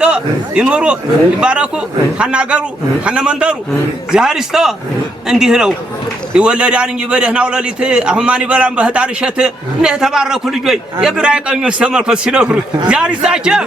زهارستو ينورو يباركو حناقرو حنمندرو زهارستو عندي هلو يولد يعني يبده هنا ولليت أهماني بلام بهدارشة نه تبارك كل جوي يقرأ كأنه يستمر في السينما زهارستاچه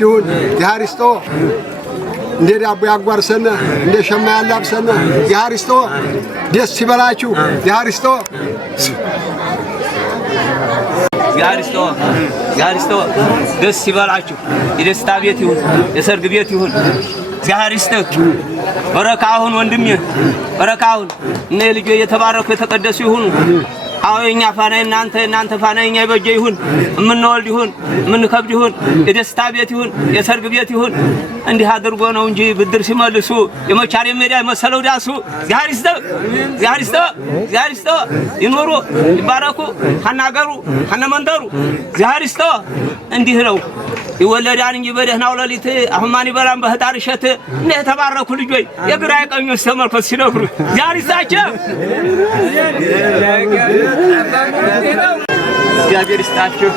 يقول يهارستو ندير أبو أكبر سنة ندير شمال لاب سنة يهارستو ديس سبلاچو يهارستو يهارستو ديس سبلاچو يدس تابيت يهون يسرق بيت يهون يهارستو بركاهون وندمي بركاهون نيلجو يتبارك يتقدس يهون አወኛ ፋናይ እናንተ ፋናይኛ ይበጀ ይሁን ምንወልድ ይሁን ምንከብድ ይሁን የደስታ ቤት ይሁን የሰርግ ቤት ይሁን እንዲህ አድርጎ ነው እንጂ ብድር ሲመልሱ የመቻሪ ሜዳ መሰለው ዳሱ ዛሪስቶ ይኖሩ ይባረኩ ሐናገሩ ሐነመንደሩ ዛሪስቶ እንዲህ ነው ይወለዳን እንጂ በደህናው ለሊት አሁማኒ በላም በህዳርሸት እንደ ተባረኩ ልጆይ የግራ ቀኙ ተመልከት ሲነግሩ ዛሪሳቸው እግዚአብሔር ይስጣችሁ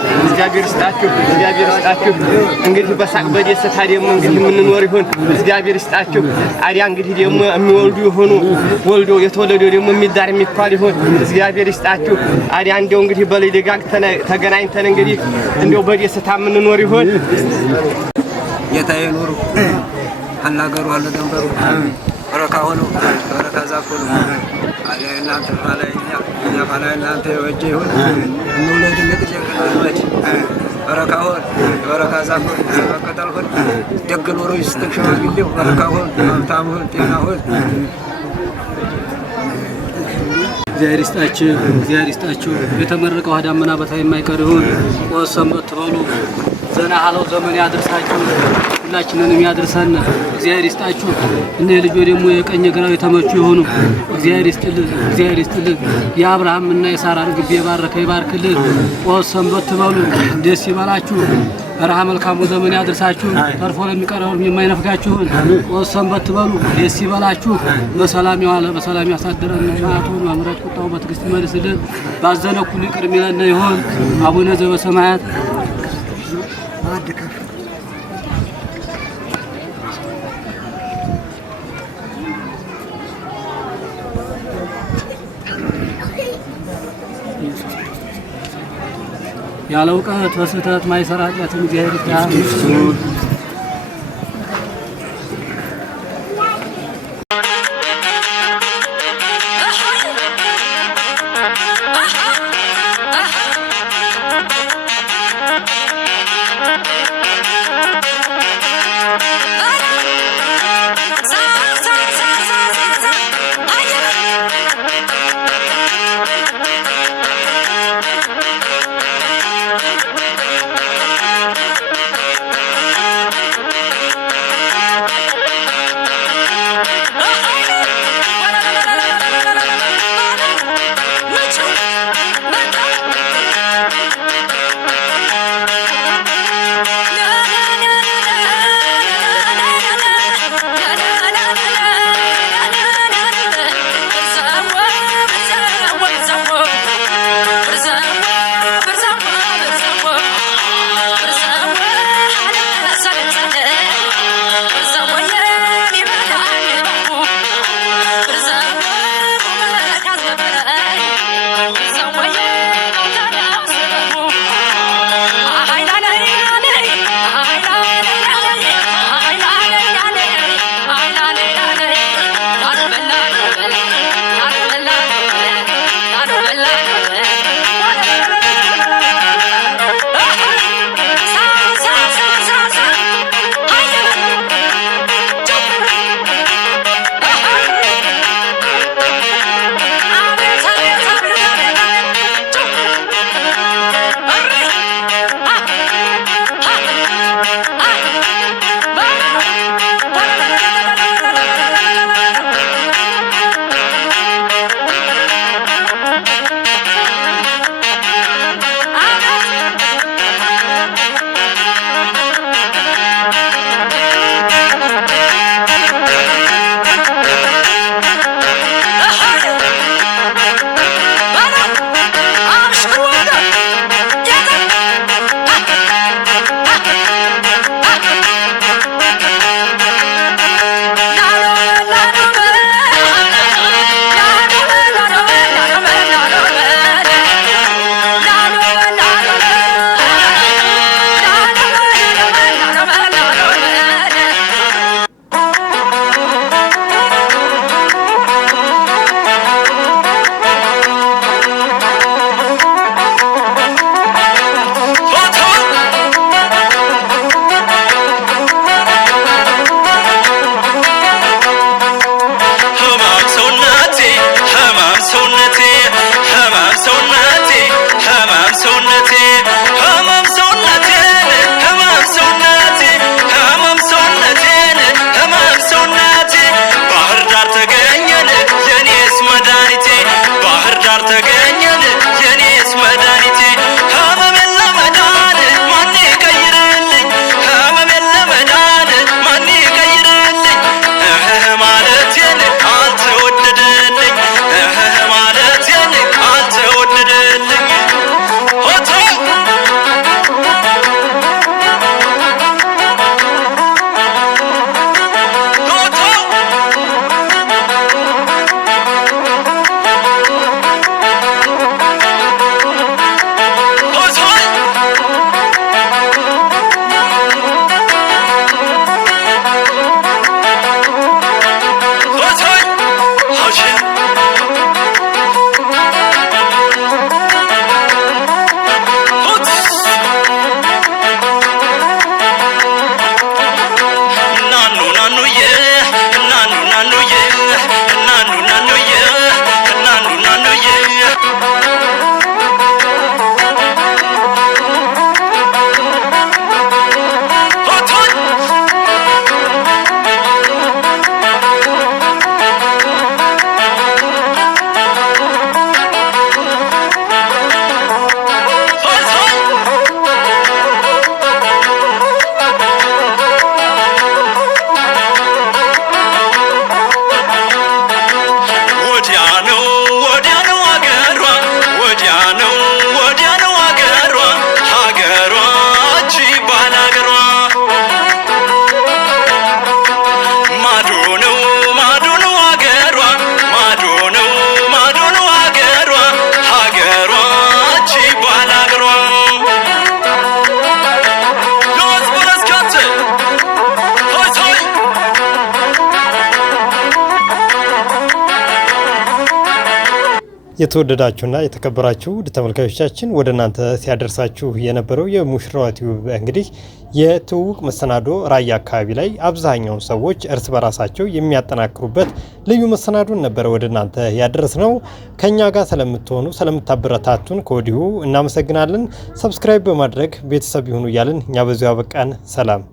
እንግዲህ በሳቅ በደስታ ደግሞ እንግዲህ ምንኖር ይሁን እግዚአብሔር ይስጣችሁ አዲያ እንግዲህ ደግሞ የሚወልዱ ይሁኑ ወልዶ የተወለዱ ደግሞ የሚዳር የሚኳል ይሁን እግዚአብሔር ይስጣችሁ አዲያ እንደው እንግዲህ በላይ ደጋግ ተገናኝተን እንግዲህ እንደው በደስታ ምንኖር ይሁን የታየ ኑሩ አናገሩ አለ ደንበሩ በረካ ሆኖ በረካ ዛፎኑ አዲያ እናንተ ፋላይ እናንተ ወጀ ይሁን እንውለድ ለጥጀ በረካውን በረካ ዛፎን በቀጠልሁን ደግ ኑሮ ይስተሽማግሌው በረካውን ታምሁን ጤናሁን እግዚአብሔር ይስጣችሁ የተመረቀው ዳመና በታይ የማይቀር ይሁን ወሰንበት ትበሉ ዘና ሀለው ዘመን ያድርሳችሁ ሁላችንንም ያድርሰን እግዚአብሔር ይስጣችሁ እነ ልጆ ደግሞ የቀኝ ግራው የተመቹ ይሆኑ እግዚአብሔር ይስጥልን የአብርሃም እና የሳራን ግቢ የባረከ ይባርክልን ወሰንበት ትበሉ ደስ ይበላችሁ ረሃ መልካሙ ዘመን ያድርሳችሁ ተርፎ ለሚቀረው የማይነፍጋችሁን ወሰንበት ትበሉ ደስ ይበላችሁ በሰላም ያዋለ በሰላም ያሳድረን ማቱን ማምረት ቁጣው በትግስት መልስልን ባዘነኩል ይቅር ሚለን ይሁን አቡነ ዘበሰማያት አድከፍ ያለው ቀት በስተት ማይሰራጨት እግዚአብሔር ይታያል የተወደዳችሁና የተከበራችሁ ተመልካቾቻችን ወደ እናንተ ሲያደርሳችሁ የነበረው የሙሽራዋ ቲዩብ እንግዲህ የትውውቅ መሰናዶ ራያ አካባቢ ላይ አብዛኛው ሰዎች እርስ በራሳቸው የሚያጠናክሩበት ልዩ መሰናዶን ነበር ወደ እናንተ ያደረስነው። ከኛ ጋር ስለምትሆኑ ስለምታበረታቱን ከወዲሁ እናመሰግናለን። ሰብስክራይብ በማድረግ ቤተሰብ ይሁኑ እያልን እኛ በዚሁ አበቃን። ሰላም